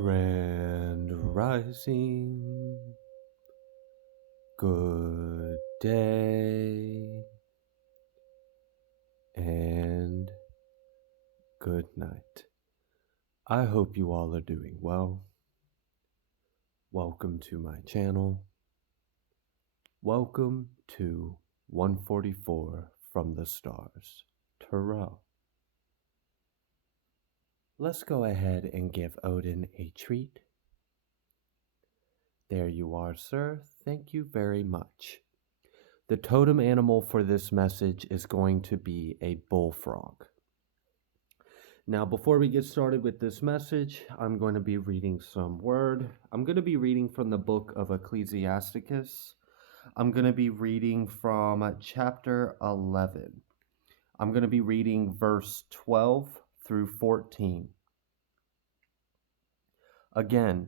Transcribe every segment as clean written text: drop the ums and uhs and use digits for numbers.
Grand Rising, good day, and good night. I hope you all are doing well. Welcome to my channel. Welcome to 144 from the Stars, Tarot. Let's go ahead and give Odin a treat. There you are, sir. Thank you very much. The totem animal for this message is going to be a bullfrog. Now, before we get started with this message, I'm going to be reading some word. I'm going to be reading from the book of Ecclesiasticus. I'm going to be reading from chapter 11. I'm going to be reading verse 12 through 14. Again,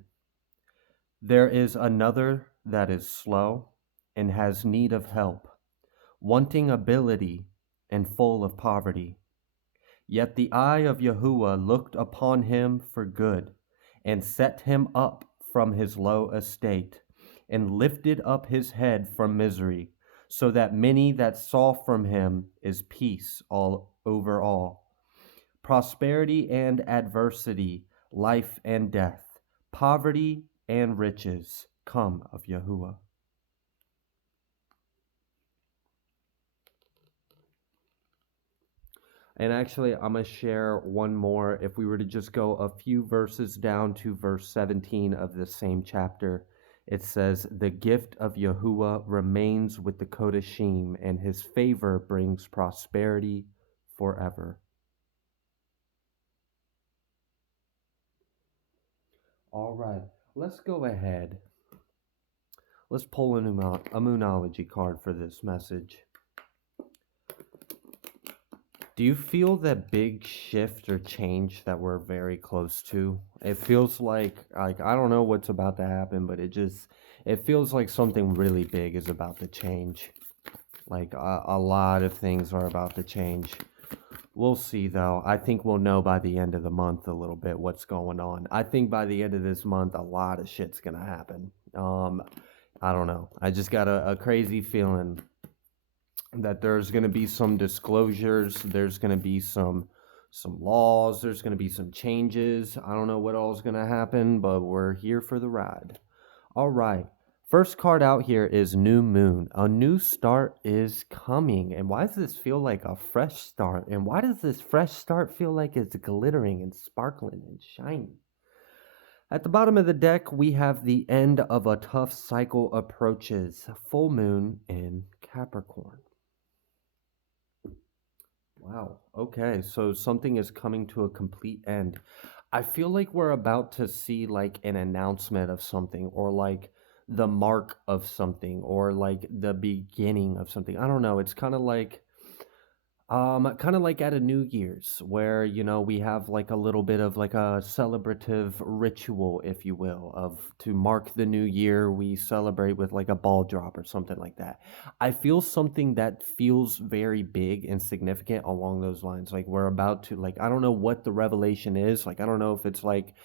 there is another that is slow and has need of help, wanting ability and full of poverty. Yet the eye of Yahuwah looked upon him for good, and set him up from his low estate, and lifted up his head from misery, so that many that saw from him is peace all over all. Prosperity and adversity, life and death, poverty and riches come of Yahuwah. And actually, I'm going to share one more. If we were to just go a few verses down to verse 17 of the same chapter, it says, "The gift of Yahuwah remains with the Kodashim, and his favor brings prosperity forever." All right, let's go ahead. Let's pull a moonology card for this message. Do you feel that big shift or change that we're very close to? It feels like I don't know what's about to happen, but it feels like something really big is about to change. Like a lot of things are about to change. We'll see though. I think we'll know by the end of the month a little bit what's going on. I think by the end of this month a lot of shit's gonna happen. I don't know. I just got a crazy feeling that there's going to be some disclosures, there's going to be some laws, there's going to be some changes. I don't know what all is going to happen, but we're here for the ride. All right. First card out here is New Moon. A new start is coming. And why does this feel like a fresh start? And why does this fresh start feel like it's glittering and sparkling and shiny? At the bottom of the deck, we have the end of a tough cycle approaches. Full moon in Capricorn. Wow. Okay. So something is coming to a complete end. I feel like we're about to see like an announcement of something, or like the mark of something, or like the beginning of something. I don't know. It's kind of like at a New Year's where, we have like a little bit of like a celebrative ritual, if you will, of to mark the new year. We celebrate with like a ball drop or something like that. I feel something that feels very big and significant along those lines. Like we're about to, like, I don't know what the revelation is. Like, I don't know if it's like,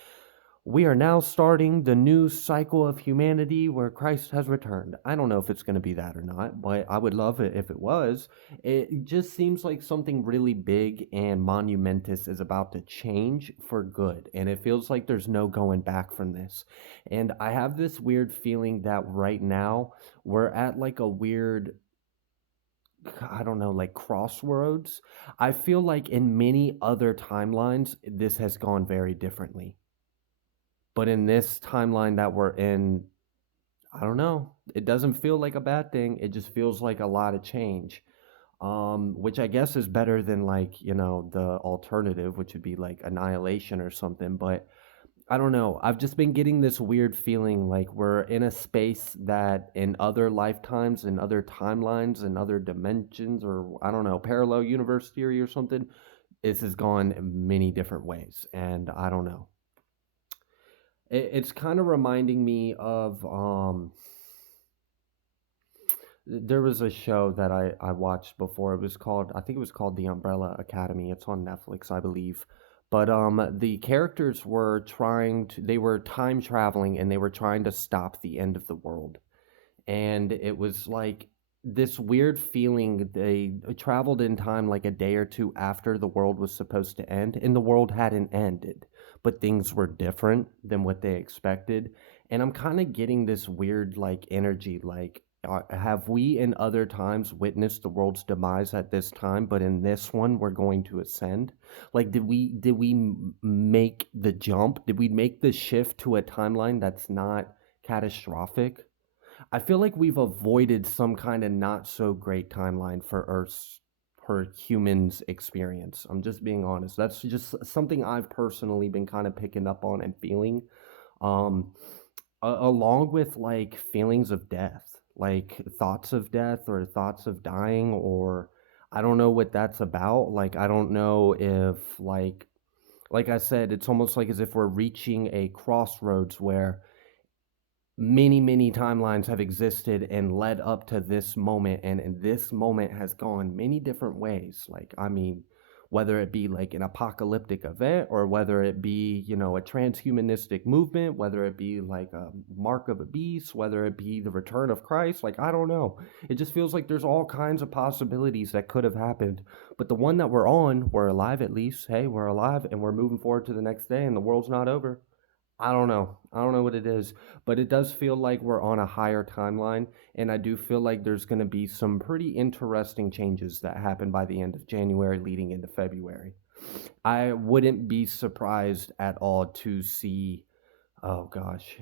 we are now starting the new cycle of humanity where Christ has returned. I don't know if it's going to be that or not, but I would love it if it was. It just seems like something really big and monumentous is about to change for good. And it feels like there's no going back from this. And I have this weird feeling that right now we're at like a weird, I don't know, like crossroads. I feel like in many other timelines, this has gone very differently. But in this timeline that we're in, I don't know. It doesn't feel like a bad thing. It just feels like a lot of change, which I guess is better than like, the alternative, which would be like annihilation or something. But I don't know. I've just been getting this weird feeling like we're in a space that in other lifetimes, in other timelines, in other dimensions, or I don't know, parallel universe theory or something, this has gone many different ways. And I don't know. It's kind of reminding me of there was a show that I watched before. I think it was called The Umbrella Academy. It's on Netflix, I believe. But the characters were trying to, they were time traveling and they were trying to stop the end of the world. And it was like this weird feeling. They traveled in time like a day or two after the world was supposed to end, and the world hadn't ended, but things were different than what they expected. And I'm kind of getting this weird like energy, like have we in other times witnessed the world's demise at this time, but in this one we're going to ascend? Like did we make the jump? Did we make the shift to a timeline that's not catastrophic? I feel like we've avoided some kind of not so great timeline for Earth's per humans experience. I'm just being honest. That's just something I've personally been kind of picking up on and feeling. Um, along with like feelings of death, like thoughts of death or thoughts of dying, or I don't know what that's about. Like I don't know if like I said, it's almost like as if we're reaching a crossroads where many timelines have existed and led up to this moment, and this moment has gone many different ways. Like I mean, whether it be like an apocalyptic event, or whether it be, you know, a transhumanistic movement, whether it be like a mark of a beast, whether it be the return of Christ, like I don't know. It just feels like there's all kinds of possibilities that could have happened, but the one that we're on, we're alive. At least, hey, we're alive and we're moving forward to the next day and the world's not over. I don't know. I don't know what it is, but it does feel like we're on a higher timeline, and I do feel like there's going to be some pretty interesting changes that happen by the end of January leading into February. I wouldn't be surprised at all to see, oh gosh,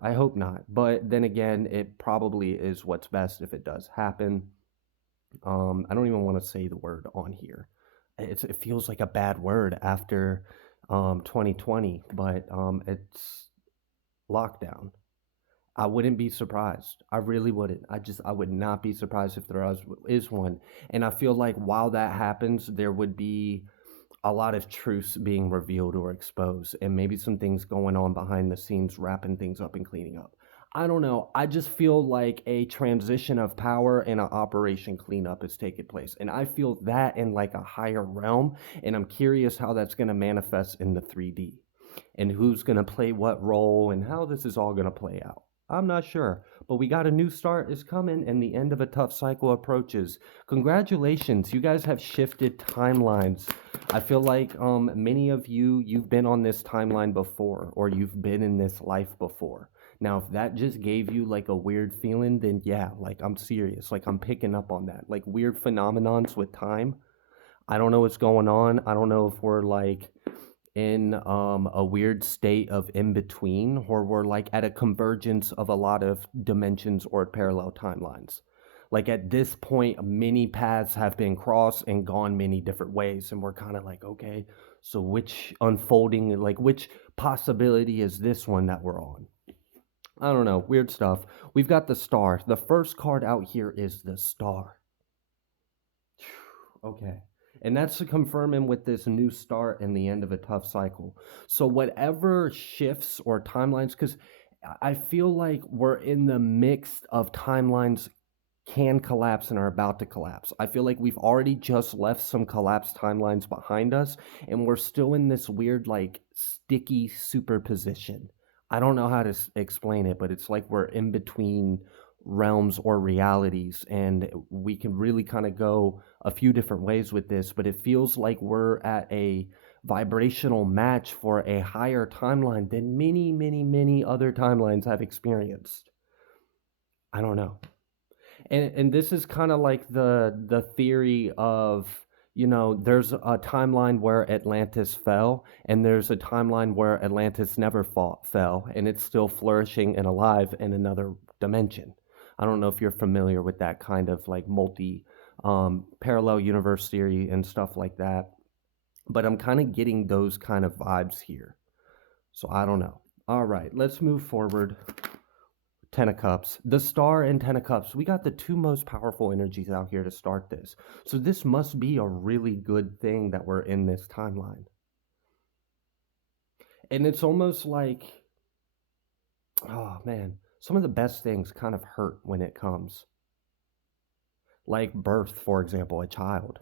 I hope not. But then again, it probably is what's best if it does happen. I don't even want to say the word on here. It feels like a bad word after 2020, but it's lockdown. I wouldn't be surprised. I really wouldn't. I would not be surprised if is one. And I feel like while that happens, there would be a lot of truths being revealed or exposed, and maybe some things going on behind the scenes, wrapping things up and cleaning up. I don't know. I just feel like a transition of power and an operation cleanup is taking place. And I feel that in like a higher realm. And I'm curious how that's going to manifest in the 3D, and who's going to play what role and how this is all going to play out. I'm not sure, but we got a new start is coming and the end of a tough cycle approaches. Congratulations, you guys have shifted timelines. I feel like many of you've been on this timeline before, or you've been in this life before. Now, if that just gave you like a weird feeling, then yeah, like I'm serious. Like I'm picking up on that. Like weird phenomenons with time. I don't know what's going on. I don't know if we're like in a weird state of in between, or we're like at a convergence of a lot of dimensions or parallel timelines. Like at this point, many paths have been crossed and gone many different ways, and we're kind of like, okay, so which unfolding, like which possibility is this one that we're on? I don't know, weird stuff. We've got the star. The first card out here is the star. Okay. And that's to confirm him with this new start and the end of a tough cycle. So whatever shifts or timelines, because I feel like we're in the mix of timelines can collapse and are about to collapse. I feel like we've already just left some collapsed timelines behind us, and we're still in this weird, like, sticky superposition. I don't know how to explain it, but it's like we're in between realms or realities, and we can really kind of go a few different ways with this, but it feels like we're at a vibrational match for a higher timeline than many other timelines have experienced. I don't know. And this is kind of like the theory of, you know, there's a timeline where Atlantis fell, and there's a timeline where Atlantis never fell, and it's still flourishing and alive in another dimension. I don't know if you're familiar with that kind of like multi parallel universe theory and stuff like that, but I'm kind of getting those kind of vibes here. So I don't know. All right, let's move forward. Ten of Cups. The Star and Ten of Cups. We got the two most powerful energies out here to start this. So this must be a really good thing that we're in this timeline. And it's almost like, oh man, some of the best things kind of hurt when it comes. Like birth, for example, a child.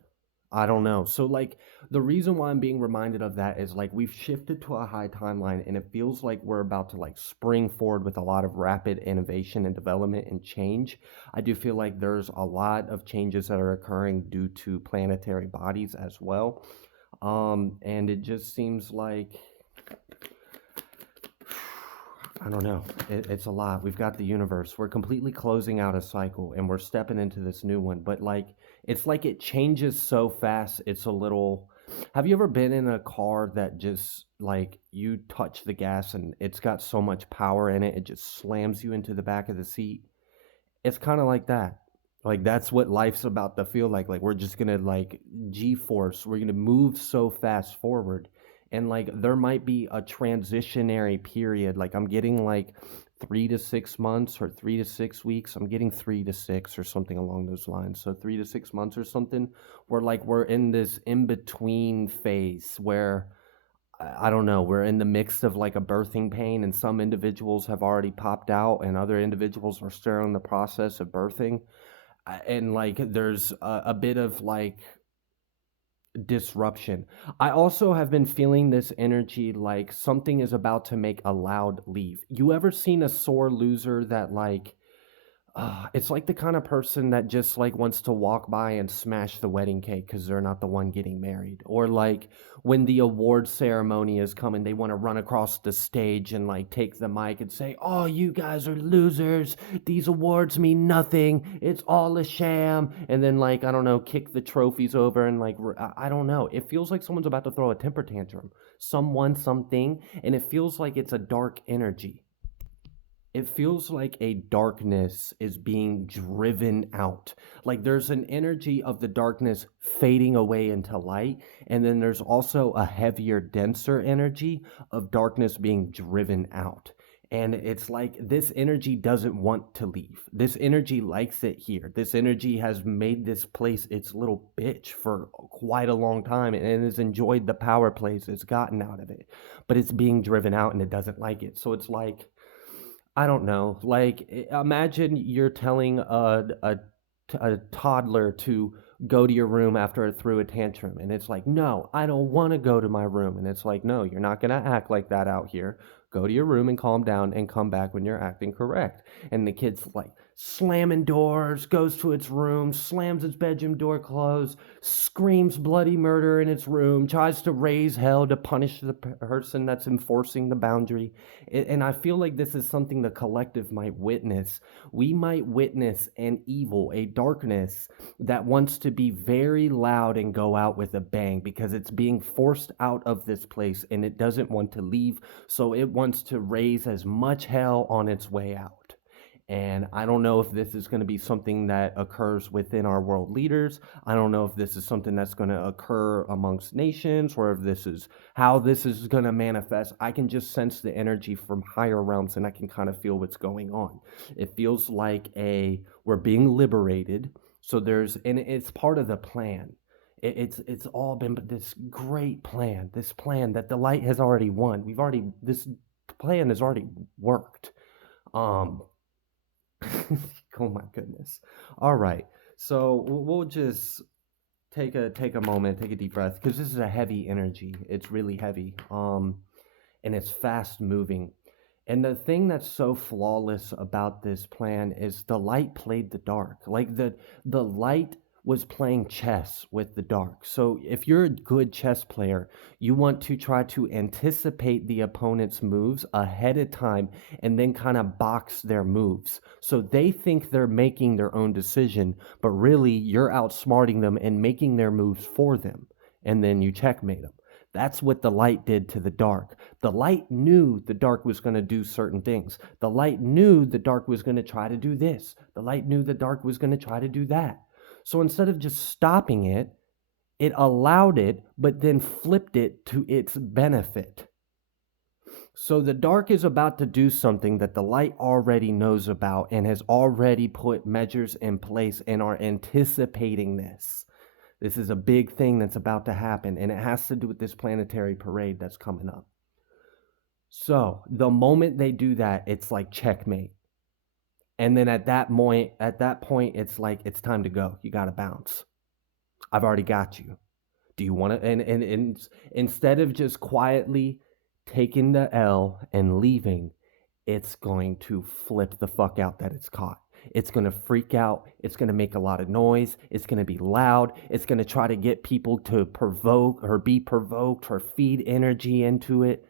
I don't know. So like the reason why I'm being reminded of that is like we've shifted to a high timeline and it feels like we're about to like spring forward with a lot of rapid innovation and development and change. I do feel like there's a lot of changes that are occurring due to planetary bodies as well. And it just seems like I don't know. It's a lot. We've got the universe. We're completely closing out a cycle and we're stepping into this new one. But like, it's like it changes so fast. It's a little. Have you ever been in a car that just like you touch the gas and it's got so much power in it, it just slams you into the back of the seat? It's kind of like that. Like that's what life's about to feel like. Like we're just gonna like G-force. We're gonna move so fast forward, and like there might be a transitionary period. Like I'm getting like 3 to 6 months or 3 to 6 weeks. I'm getting 3 to 6 or something along those lines. So 3 to 6 months or something. Where like we're in this in between phase where I don't know. We're in the mix of like a birthing pain, and some individuals have already popped out, and other individuals are still in the process of birthing. And like there's a bit of like disruption. I also have been feeling this energy like something is about to make a loud leave. You ever seen a sore loser that like it's like the kind of person that just like wants to walk by and smash the wedding cake because they're not the one getting married. Or like when the award ceremony is coming, they want to run across the stage and like take the mic and say, "Oh, you guys are losers. These awards mean nothing. It's all a sham." And then like I don't know, kick the trophies over and like I don't know. It feels like someone's about to throw a temper tantrum. Someone, something, and it feels like it's a dark energy. It feels like a darkness is being driven out. Like there's an energy of the darkness fading away into light. And then there's also a heavier, denser energy of darkness being driven out. And it's like this energy doesn't want to leave. This energy likes it here. This energy has made this place its little bitch for quite a long time and has enjoyed the power plays it's gotten out of it. But it's being driven out and it doesn't like it. So it's like, I don't know. Like, imagine you're telling a toddler to go to your room after it threw a tantrum, and it's like, no, I don't want to go to my room. And it's like, no, you're not going to act like that out here. Go to your room and calm down and come back when you're acting correct. And the kid's like slamming doors, goes to its room, slams its bedroom door closed, screams bloody murder in its room, tries to raise hell to punish the person that's enforcing the boundary. And I feel like this is something the collective might witness. We might witness an evil, a darkness that wants to be very loud and go out with a bang because it's being forced out of this place and it doesn't want to leave. So it wants to raise as much hell on its way out. And I don't know if this is going to be something that occurs within our world leaders. I don't know if this is something that's going to occur amongst nations or if this is how this is going to manifest. I can just sense the energy from higher realms and I can kind of feel what's going on. It feels like we're being liberated. So and it's part of the plan. It's all been this great plan, this plan that the light has already won. This plan has already worked. Oh my goodness. All right. So we'll just take a moment, take a deep breath because this is a heavy energy. It's really heavy. And it's fast moving. And the thing that's so flawless about this plan is the light played the dark. Like the light was playing chess with the dark. So if you're a good chess player, you want to try to anticipate the opponent's moves ahead of time and then kind of box their moves. So they think they're making their own decision, but really you're outsmarting them and making their moves for them. And then you checkmate them. That's what the light did to the dark. The light knew the dark was going to do certain things. The light knew the dark was going to try to do this. The light knew the dark was going to try to do that. So instead of just stopping it, it allowed it, but then flipped it to its benefit. So the dark is about to do something that the light already knows about and has already put measures in place and are anticipating this. This is a big thing that's about to happen, and it has to do with this planetary parade that's coming up. So the moment they do that, it's like checkmate. And then at that point, it's like it's time to go. You got to bounce. I've already got you. Do you want to, instead of just quietly taking the L and leaving, it's going to flip the fuck out that it's caught. It's going to freak out. It's going to make a lot of noise. It's going to be loud. It's going to try to get people to provoke or be provoked or feed energy into it.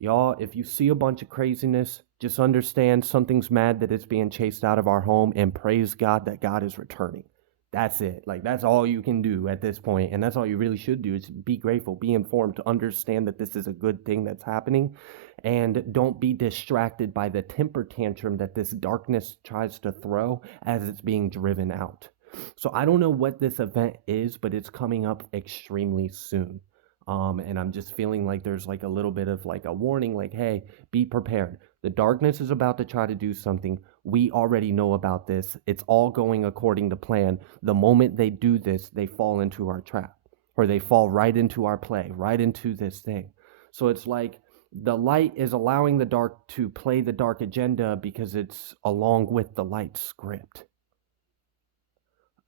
Y'all, if you see a bunch of craziness, just understand something's mad that it's being chased out of our home, and praise God that God is returning. That's it. Like, that's all you can do at this point, and that's all you really should do is be grateful, be informed, to understand that this is a good thing that's happening, and don't be distracted by the temper tantrum that this darkness tries to throw as it's being driven out. So I don't know what this event is, but it's coming up extremely soon. And I'm just feeling like there's like a little bit of like a warning, like, hey, be prepared. The darkness is about to try to do something. We already know about this. It's all going according to plan. The moment they do this, they fall into our trap, or they fall right into our play, right into this thing. So it's like the light is allowing the dark to play the dark agenda because it's along with the light script.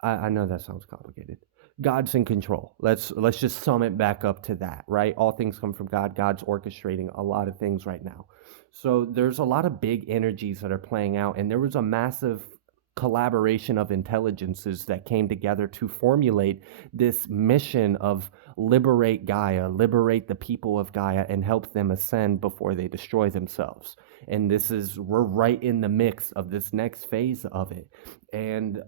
I know that sounds complicated. God's in control. Let's just sum it back up to that, right? All things come from God. God's orchestrating a lot of things right now. So there's a lot of big energies that are playing out, and there was a massive collaboration of intelligences that came together to formulate this mission of liberate Gaia, liberate the people of Gaia, and help them ascend before they destroy themselves. And we're right in the mix of this next phase of it. And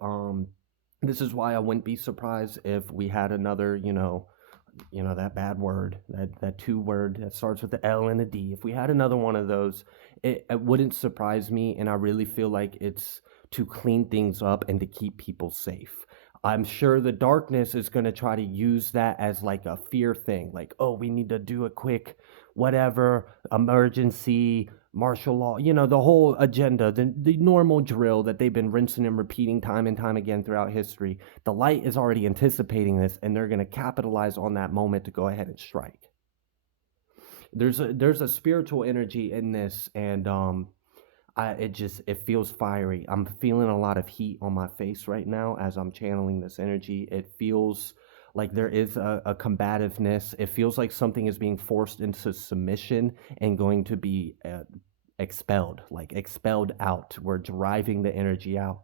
this is why I wouldn't be surprised if we had another, that bad word, that two word that starts with the L and a D. If we had another one of those, it wouldn't surprise me. And I really feel like it's to clean things up and to keep people safe. I'm sure the darkness is going to try to use that as like a fear thing. Like, oh, we need to do a quick whatever, emergency, martial law, the whole agenda, the normal drill that they've been rinsing and repeating time and time again throughout history. The light is already anticipating this, and they're going to capitalize on that moment to go ahead and strike. There's a spiritual energy in this, and it feels fiery. I'm feeling a lot of heat on my face right now as I'm channeling this energy. It feels like there is a combativeness. It feels like something is being forced into submission and going to be expelled out. We're driving the energy out,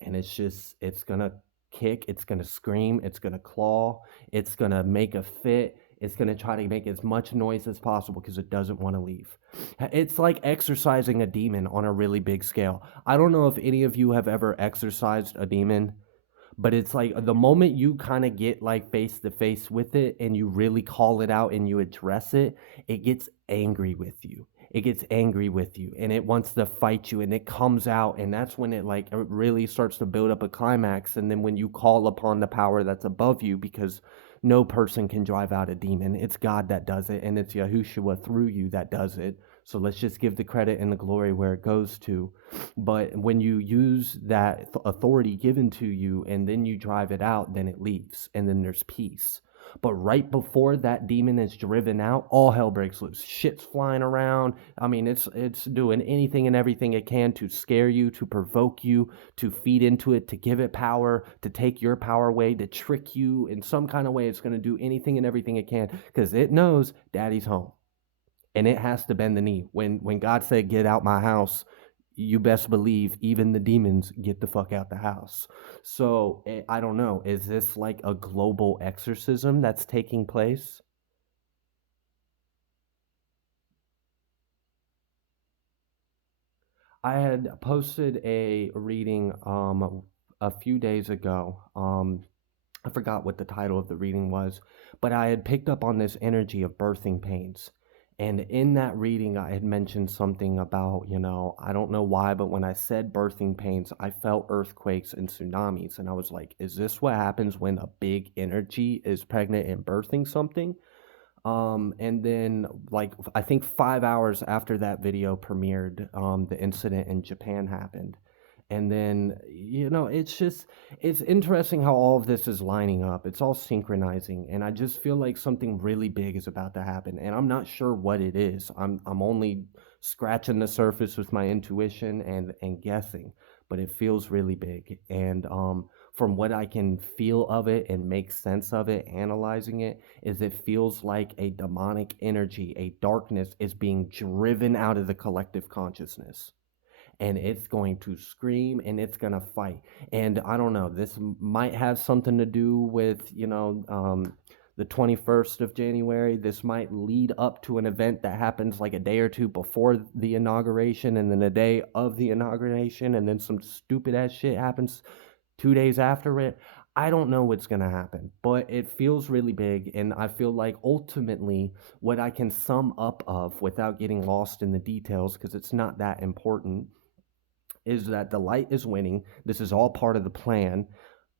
and it's gonna kick, it's gonna scream, it's gonna claw, it's gonna make a fit. It's going to try to make as much noise as possible because it doesn't want to leave. It's like exorcising a demon on a really big scale. I don't know if any of you have ever exorcised a demon, but it's like the moment you kind of get like face to face with it and you really call it out and you address it, it gets angry with you. It gets angry with you and it wants to fight you, and it comes out, and that's when it really starts to build up a climax. And then when you call upon the power that's above you, because no person can drive out a demon. It's God that does it, and it's Yahushua through you that does it. So let's just give the credit and the glory where it goes to. But when you use that authority given to you and then you drive it out, then it leaves, and then there's peace. But right before that demon is driven out, all hell breaks loose. Shit's flying around. I mean, it's doing anything and everything it can to scare you, to provoke you, to feed into it, to give it power, to take your power away, to trick you in some kind of way. It's going to do anything and everything it can because it knows daddy's home. And it has to bend the knee. When God said, get out my house, you best believe even the demons get the fuck out the house. So I don't know. Is this like a global exorcism that's taking place? I had posted a reading a few days ago. I forgot what the title of the reading was, but I had picked up on this energy of birthing pains. And in that reading, I had mentioned something about, I don't know why, but when I said birthing pains, I felt earthquakes and tsunamis. And I was like, is this what happens when a big energy is pregnant and birthing something? And then, like, I think 5 hours after that video premiered, the incident in Japan happened. And then, it's interesting how all of this is lining up. It's all synchronizing. And I just feel like something really big is about to happen. And I'm not sure what it is. I'm only scratching the surface with my intuition and guessing, but it feels really big. And from what I can feel of it and make sense of it, analyzing it, is it feels like a demonic energy, a darkness is being driven out of the collective consciousness, and it's going to scream and it's going to fight. And I don't know, this might have something to do with, the 21st of January. This might lead up to an event that happens like a day or two before the inauguration, and then a day of the inauguration, and then some stupid ass shit happens 2 days after it. I don't know what's going to happen, but it feels really big. And I feel like ultimately, what I can sum up of without getting lost in the details, because it's not that important, is that the light is winning. This is all part of the plan.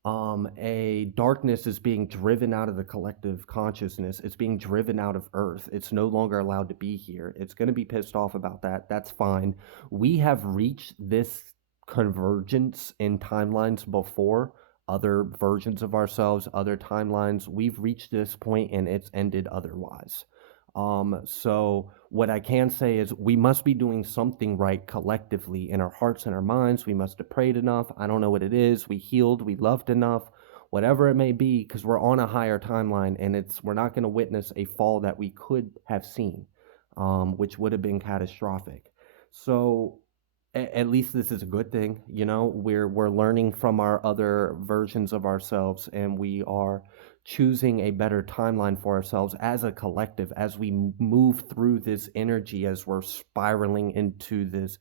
A darkness is being driven out of the collective consciousness. It's being driven out of Earth. It's no longer allowed to be here. It's going to be pissed off about that. That's fine. We have reached this convergence in timelines before. Other versions of ourselves, other timelines. We've reached this point and it's ended otherwise. So what I can say is we must be doing something right collectively in our hearts and our minds. We must have prayed enough. I don't know what it is. We healed, we loved enough, whatever it may be, because we're on a higher timeline, and we're not going to witness a fall that we could have seen, which would have been catastrophic. So at least this is a good thing. We're learning from our other versions of ourselves, and we are choosing a better timeline for ourselves as a collective as we move through this energy, as we're spiraling into this,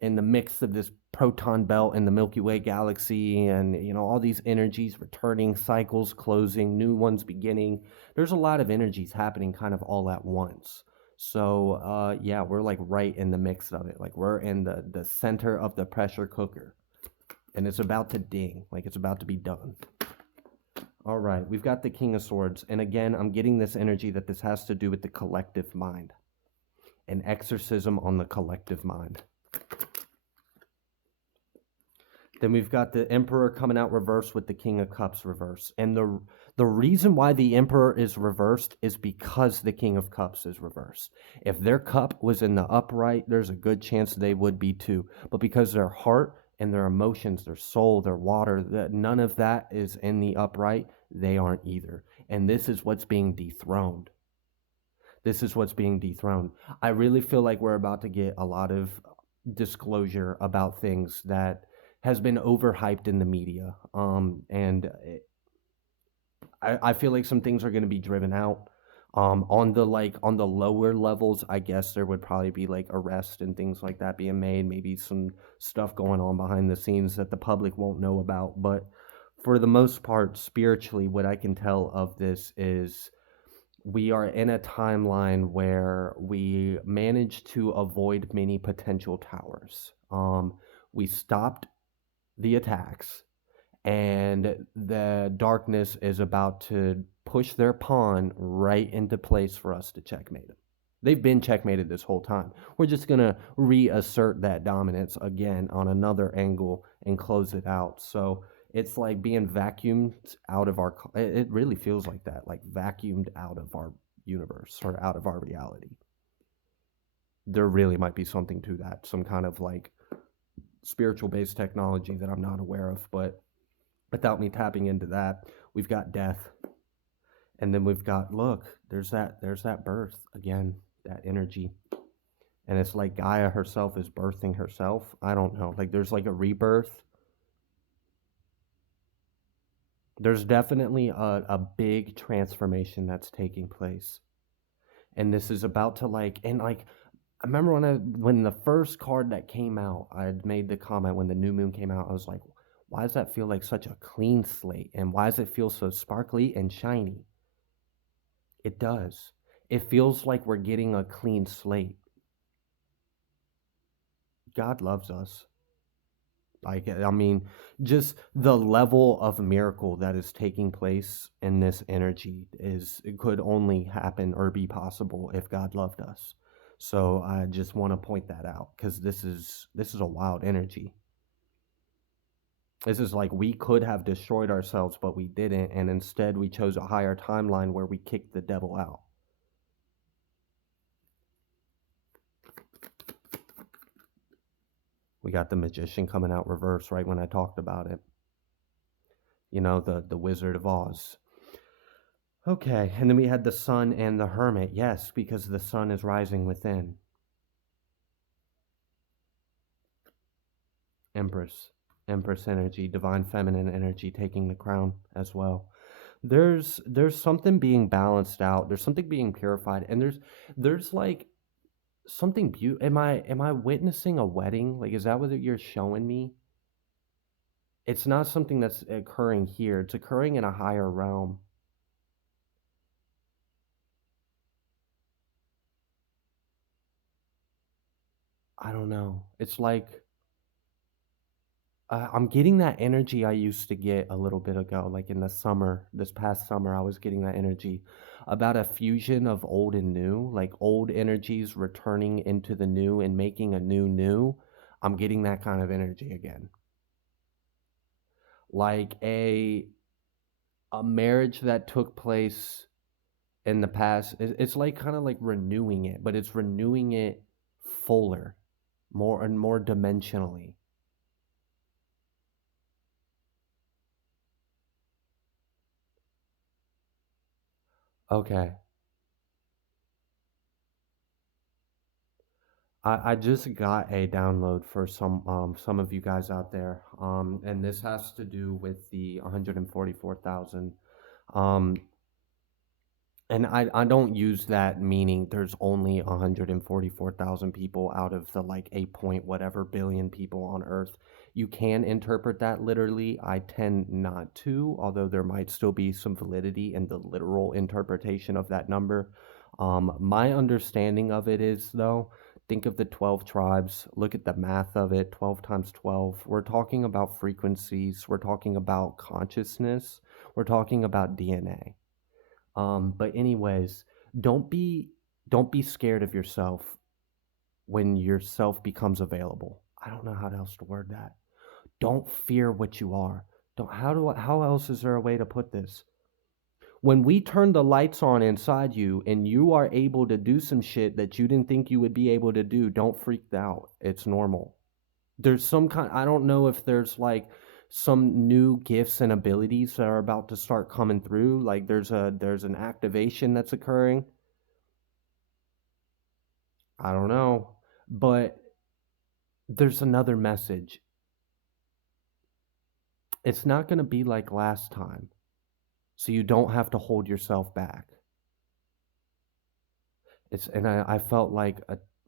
in the mix of this proton belt in the Milky Way galaxy, and all these energies returning, cycles closing, new ones beginning. There's a lot of energies happening kind of all at once. So yeah, we're like right in the mix of it. Like we're in the center of the pressure cooker, and it's about to ding, like it's about to be done. All right, we've got the King of Swords. And again, I'm getting this energy that this has to do with the collective mind. An exorcism on the collective mind. Then we've got the Emperor coming out reversed with the King of Cups reversed. And the reason why the Emperor is reversed is because the King of Cups is reversed. If their cup was in the upright, there's a good chance they would be too. But because their heart and their emotions, their soul, their water, none of that is in the upright, they aren't either. And this is what's being dethroned. This is what's being dethroned. I really feel like we're about to get a lot of disclosure about things that has been overhyped in the media. And I feel like some things are going to be driven out. On the lower levels, I guess there would probably be like arrests and things like that being made, maybe some stuff going on behind the scenes that the public won't know about. But for the most part, spiritually, what I can tell of this is we are in a timeline where we managed to avoid many potential towers. We stopped the attacks, and the darkness is about to push their pawn right into place for us to checkmate them. They've been checkmated this whole time. We're just going to reassert that dominance again on another angle and close it out. So it's like being vacuumed out of our, it really feels like that, like vacuumed out of our universe or out of our reality. There really might be something to that, some kind of like spiritual based technology that I'm not aware of, but without me tapping into that, we've got death. And then we've got, look, there's that birth again, that energy. And it's like Gaia herself is birthing herself. I don't know. Like there's like a rebirth. There's definitely a big transformation that's taking place. And this is about to like, and like, I remember when the first card that came out, I had made the comment when the new moon came out, I was like, why does that feel like such a clean slate? And why does it feel so sparkly and shiny? It does. It feels like we're getting a clean slate. God loves us. Like, I mean, just the level of miracle that is taking place in this energy it could only happen or be possible if God loved us. So I just want to point that out because this is a wild energy. This is like we could have destroyed ourselves, but we didn't, and instead we chose a higher timeline where we kicked the devil out. We got the Magician coming out reverse right when I talked about it. the Wizard of Oz. Okay, and then we had the Sun and the Hermit. Yes, because the Sun is rising within. Empress, Empress energy, divine feminine energy taking the crown as well. There's something being balanced out. There's something being purified, and there's like something beautiful. Am I witnessing a wedding? Like, is that what you're showing me? It's not something that's occurring here. It's occurring in a higher realm. I don't know. It's like I'm getting that energy I used to get a little bit ago, like in the summer, this past summer, I was getting that energy about a fusion of old and new, like old energies returning into the new and making a new new. I'm getting that kind of energy again. Like a marriage that took place in the past. It's like kind of like renewing it, but it's renewing it fuller, more and more dimensionally. Okay. I just got a download for some of you guys out there. And this has to do with the 144,000. Um and I don't use that meaning there's only 144,000 people out of the like 8 point whatever billion people on earth. You can interpret that literally. I tend not to, although there might still be some validity in the literal interpretation of that number. My understanding of it is, though, think of the 12 tribes, look at the math of it, 12 times 12. We're talking about frequencies, we're talking about consciousness, we're talking about DNA. But anyways, don't be don't be scared of yourself when yourself becomes available. I don't know how else to word that. Don't fear what you are. Don't how else is there a way to put this? When we turn the lights on inside you and you are able to do some shit that you didn't think you would be able to do, don't freak out. It's normal. There's some kind, I don't know if there's like some new gifts and abilities that are about to start coming through. Like there's an activation that's occurring. I don't know. But there's another message. It's not going to be like last time. So you don't have to hold yourself back. I felt like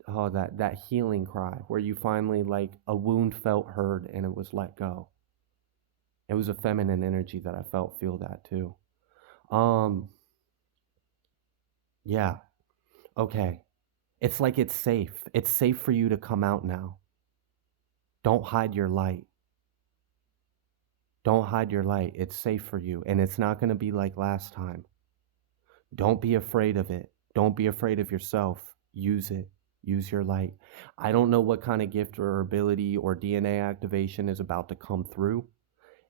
that healing cry where you finally like a wound felt heard and it was let go. It was a feminine energy that I feel that too. Um yeah. Okay. It's like it's safe. It's safe for you to come out now. Don't hide your light. Don't hide your light. It's safe for you and it's not going to be like last time. Don't be afraid of it. Don't be afraid of yourself. Use it. Use your light. I don't know what kind of gift or ability or DNA activation is about to come through.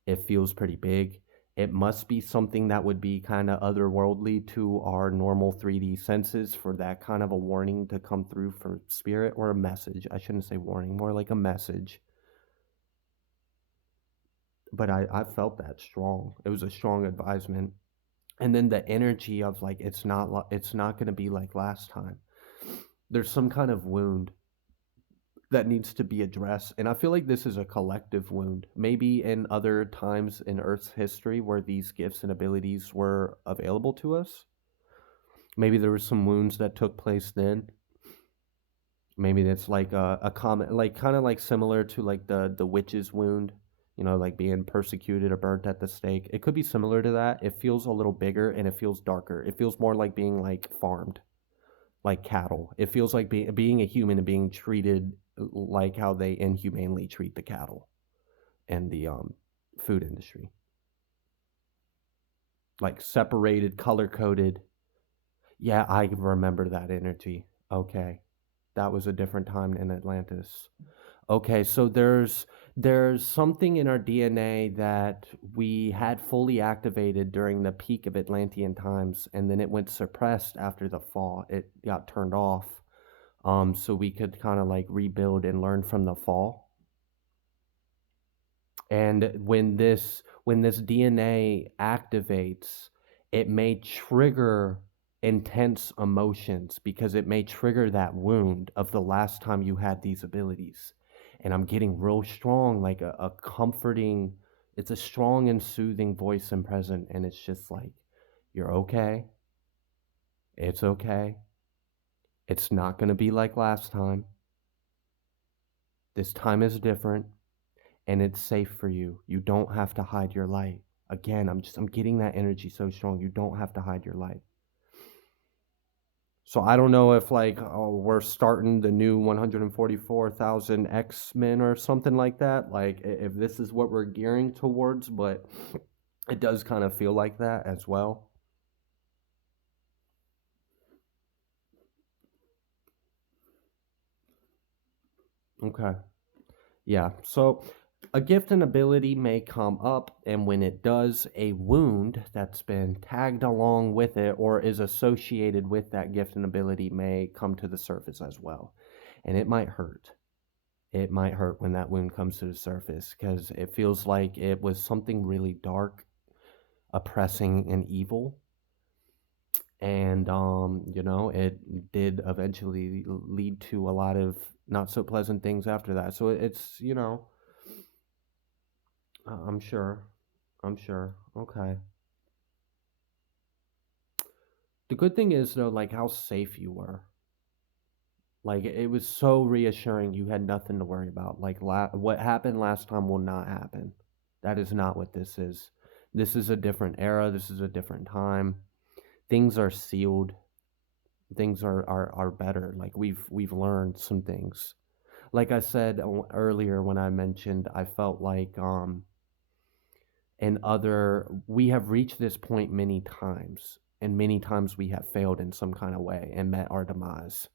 It feels pretty big. It must be something that would be kind of otherworldly to our normal 3D senses for that kind of a warning to come through for spirit or a message. I shouldn't say warning, more like a message. But I felt that strong. It was a strong advisement. And then the energy of like it's not going to be like last time. There's some kind of wound that needs to be addressed, and I feel like this is a collective wound. Maybe in other times in Earth's history where these gifts and abilities were available to us, maybe there were some wounds that took place then. Maybe that's like a common, like kind of like similar to like the witch's wound, like being persecuted or burnt at the stake. It could be similar to that. It feels a little bigger and it feels darker. It feels more like being like farmed, like cattle. It feels like being a human and being treated like how they inhumanely treat the cattle and the food industry. Like separated, color coded. Yeah, I remember that energy. Okay. That was a different time in Atlantis. Okay, so there's something in our DNA that we had fully activated during the peak of Atlantean times, and then it went suppressed after the fall. It got turned off, so we could kind of like rebuild and learn from the fall. And when this DNA activates, it may trigger intense emotions because it may trigger that wound of the last time you had these abilities. And I'm getting real strong, like a comforting, it's a strong and soothing voice and present. And it's just like, you're okay. It's okay. It's not going to be like last time. This time is different and it's safe for you. You don't have to hide your light. Again, I'm getting that energy so strong. You don't have to hide your light. So I don't know if like we're starting the new 144,000 X-Men or something like that. Like if this is what we're gearing towards, but it does kind of feel like that as well. Okay. Yeah. So a gift and ability may come up, and when it does, a wound that's been tagged along with it or is associated with that gift and ability may come to the surface as well. And it might hurt. It might hurt when that wound comes to the surface because it feels like it was something really dark, oppressing, and evil. And, it did eventually lead to a lot of not so pleasant things after that. So it's, I'm sure. I'm sure. Okay. The good thing is though, like how safe you were. Like it was so reassuring. You had nothing to worry about. Like what happened last time will not happen. That is not what this is. This is a different era. This is a different time. Things are sealed. Things are better. Like we've learned some things. Like I said earlier when I mentioned, I felt like and other we have reached this point many times, and many times we have failed in some kind of way and met our demise.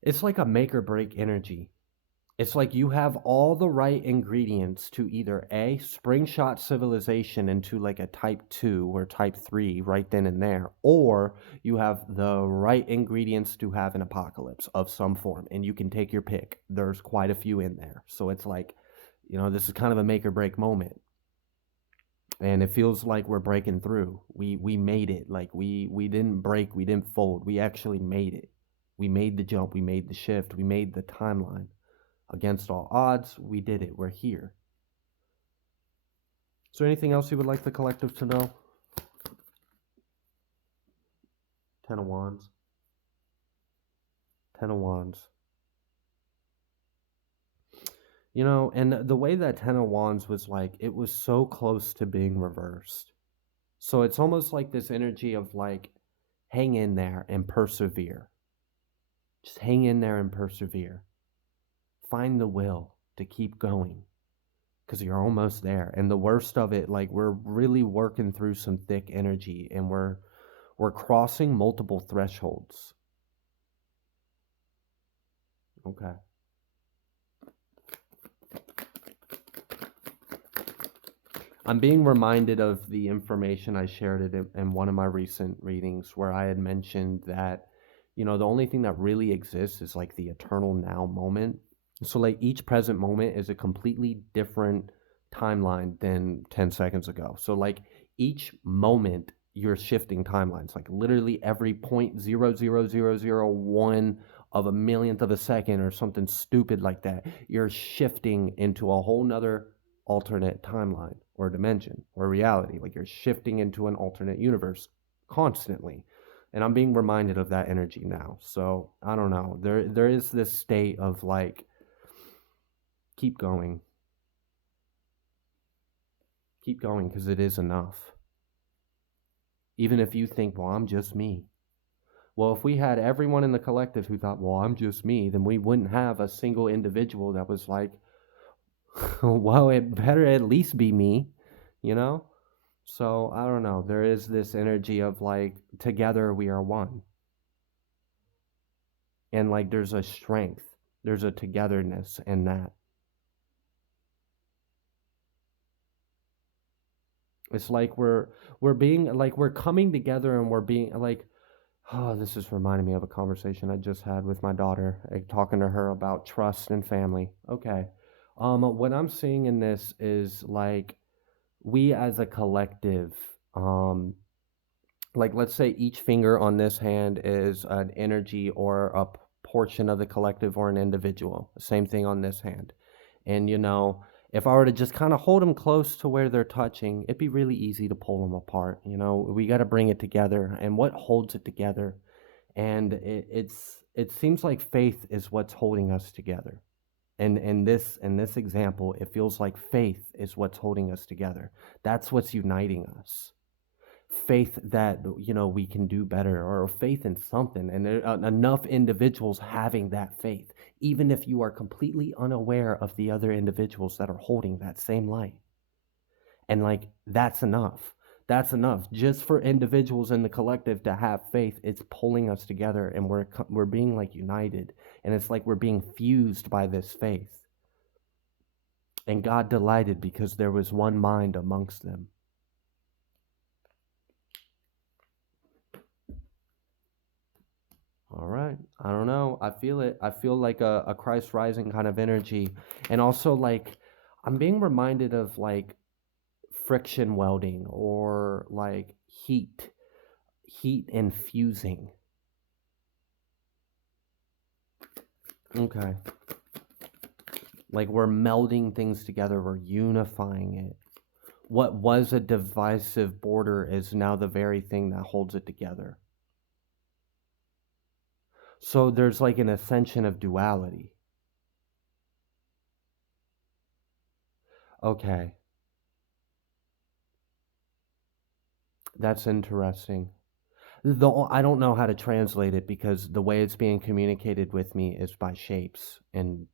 It's like a make or break energy. It's like you have all the right ingredients to either A, spring shot civilization into like a type 2 or type 3 right then and there, or you have the right ingredients to have an apocalypse of some form, and you can take your pick. There's quite a few in there. So it's like, this is kind of a make or break moment. And it feels like we're breaking through. We made it. Like we didn't break, we didn't fold. We actually made it. We made the jump, we made the shift, we made the timeline. Against all odds, we did it. We're here. Is there anything else you would like the collective to know? Ten of Wands. Ten of Wands. And the way that Ten of Wands was like, it was so close to being reversed. So it's almost like this energy of like, hang in there and persevere. Just hang in there and persevere. Find the will to keep going because you're almost there. And the worst of it, like we're really working through some thick energy and we're crossing multiple thresholds. Okay. I'm being reminded of the information I shared in one of my recent readings where I had mentioned that, the only thing that really exists is like the eternal now moment. So, like, each present moment is a completely different timeline than 10 seconds ago. So, like, each moment you're shifting timelines, like, literally every 0.00001 of a millionth of a second or something stupid like that, you're shifting into a whole nother alternate timeline or dimension or reality. Like, you're shifting into an alternate universe constantly. And I'm being reminded of that energy now. So, I don't know. There is this state of like, keep going. Keep going because it is enough. Even if you think, well, I'm just me. Well, if we had everyone in the collective who thought, well, I'm just me, then we wouldn't have a single individual that was like, well, it better at least be me, you know? So I don't know. There is this energy of like, together we are one. And like, there's a strength, there's a togetherness in that. It's like we're being like we're coming together and we're being like Oh, this is reminding me of a conversation I just had with my daughter, talking to her about trust and family. Okay. What I'm seeing in this is like we as a collective, um, like let's say each finger on this hand is an energy or a portion of the collective or an individual. Same thing on this hand. And if I were to just kind of hold them close to where they're touching, it'd be really easy to pull them apart. We got to bring it together, and what holds it together? And it seems like faith is what's holding us together. And in this example, it feels like faith is what's holding us together. That's what's uniting us. Faith that we can do better, or faith in something, and enough individuals having that faith, even if you are completely unaware of the other individuals that are holding that same light. And like that's enough just for individuals in the collective to have faith. It's pulling us together, and we're being like united, and it's like we're being fused by this faith. And God delighted because there was one mind amongst them. All right. I don't know. I feel it. I feel like a Christ rising kind of energy. And also, like, I'm being reminded of like friction welding, or like heat infusing. Okay. Like we're melding things together, we're unifying it. What was a divisive border is now the very thing that holds it together. So there's like an ascension of duality. Okay, that's interesting. I don't know how to translate it because the way it's being communicated with me is by shapes and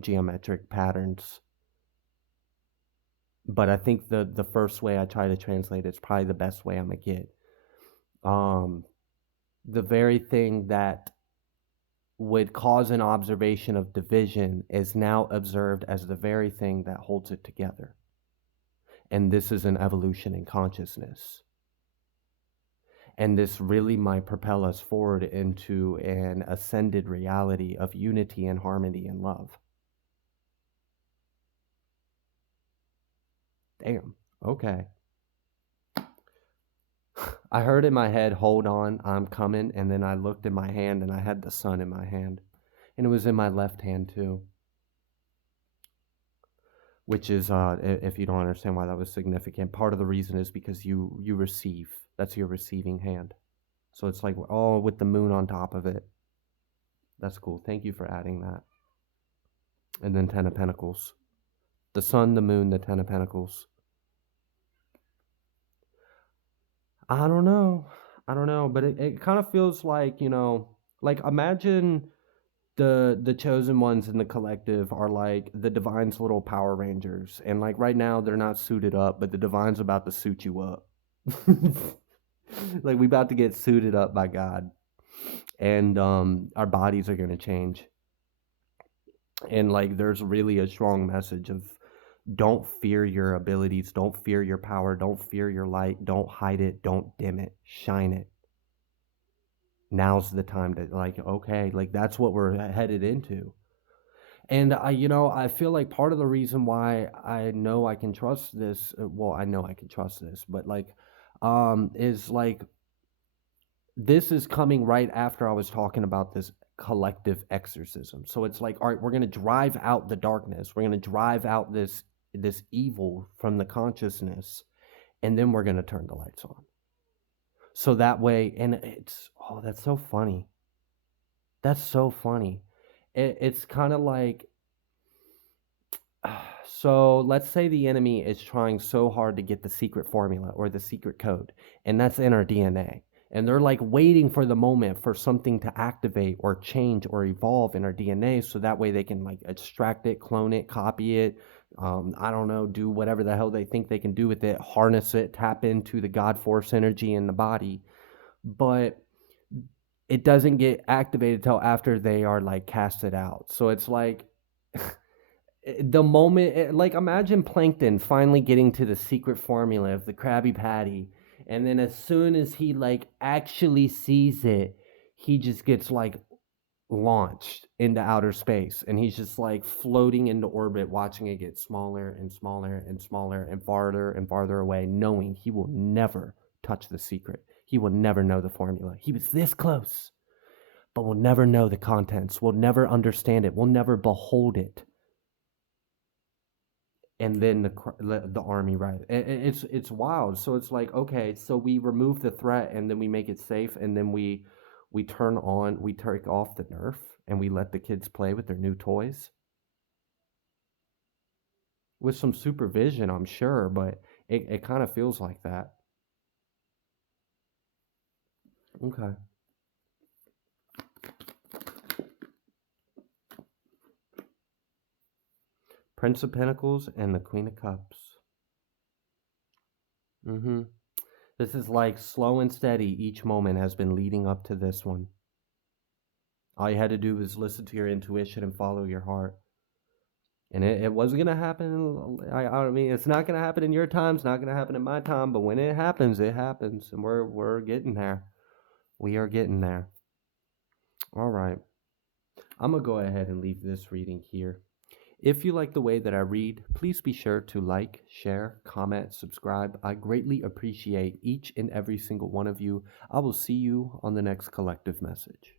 geometric patterns. But I think the first way I try to translate it's probably the best way I'm gonna get. Um, the very thing that would cause an observation of division is now observed as the very thing that holds it together. And this is an evolution in consciousness. And this really might propel us forward into an ascended reality of unity and harmony and love. Damn. Okay. I heard in my head, hold on, I'm coming. And then I looked in my hand and I had the sun in my hand. And it was in my left hand too. Which is, if you don't understand why that was significant, part of the reason is because you receive. That's your receiving hand. So it's like, oh, with the moon on top of it. That's cool. Thank you for adding that. And then Ten of Pentacles. The sun, the moon, the Ten of Pentacles. I don't know. I don't know. But it kind of feels like, like imagine the chosen ones in the collective are like the divine's little Power Rangers. And like right now they're not suited up, but the divine's about to suit you up. Like we about to get suited up by God. And our bodies are gonna change. And like there's really a strong message of don't fear your abilities, don't fear your power, don't fear your light, don't hide it, don't dim it, shine it. Now's the time to like, okay, like that's what we're headed into. And I feel like part of the reason why I know I can trust this, well, I know I can trust this, but like, is like this is coming right after I was talking about this collective exorcism. So it's like, all right, we're going to drive out the darkness. We're going to drive out this evil from the consciousness, and then we're going to turn the lights on. So that way, and that's so funny. That's so funny. It's kind of like, so let's say the enemy is trying so hard to get the secret formula or the secret code, and that's in our DNA. And they're like waiting for the moment for something to activate or change or evolve in our DNA so that way they can like extract it, clone it, copy it. I don't know, do whatever the hell they think they can do with it, harness it, tap into the God force energy in the body. But it doesn't get activated till after they are like casted out. So it's like the moment, like imagine Plankton finally getting to the secret formula of the Krabby Patty, And then as soon as he like actually sees it, he just gets like launched into outer space, and he's just like floating into orbit, watching it get smaller and smaller and smaller and farther away, knowing he will never touch the secret. He will never know the formula. He was this close, but we'll never know the contents. We'll never understand it. We'll never behold it. And then the army, right? It's wild. So it's like, okay, so we remove the threat, and then we make it safe, and then we take off the nerf, and we let the kids play with their new toys with some supervision, I'm sure, but it kind of feels like that. Okay. Prince of Pentacles and the Queen of Cups. Mm-hmm. This is like slow and steady. Each moment has been leading up to this one. All you had to do was listen to your intuition and follow your heart. And it wasn't going to happen. I mean, it's not going to happen in your time. It's not going to happen in my time. But when it happens, it happens. And we're getting there. We are getting there. All right. I'm going to go ahead and leave this reading here. If you like the way that I read, please be sure to like, share, comment, subscribe. I greatly appreciate each and every single one of you. I will see you on the next collective message.